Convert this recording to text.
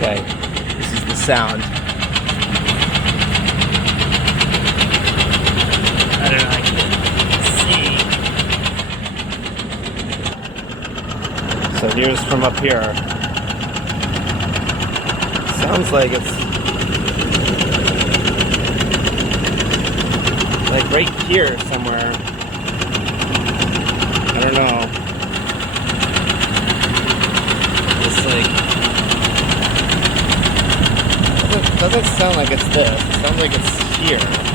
Okay, this is the sound. I don't know, I can see. So here's from up here. Sounds like it's like right here somewhere. I don't know. It's like doesn't sound like it's this. It sounds like it's here.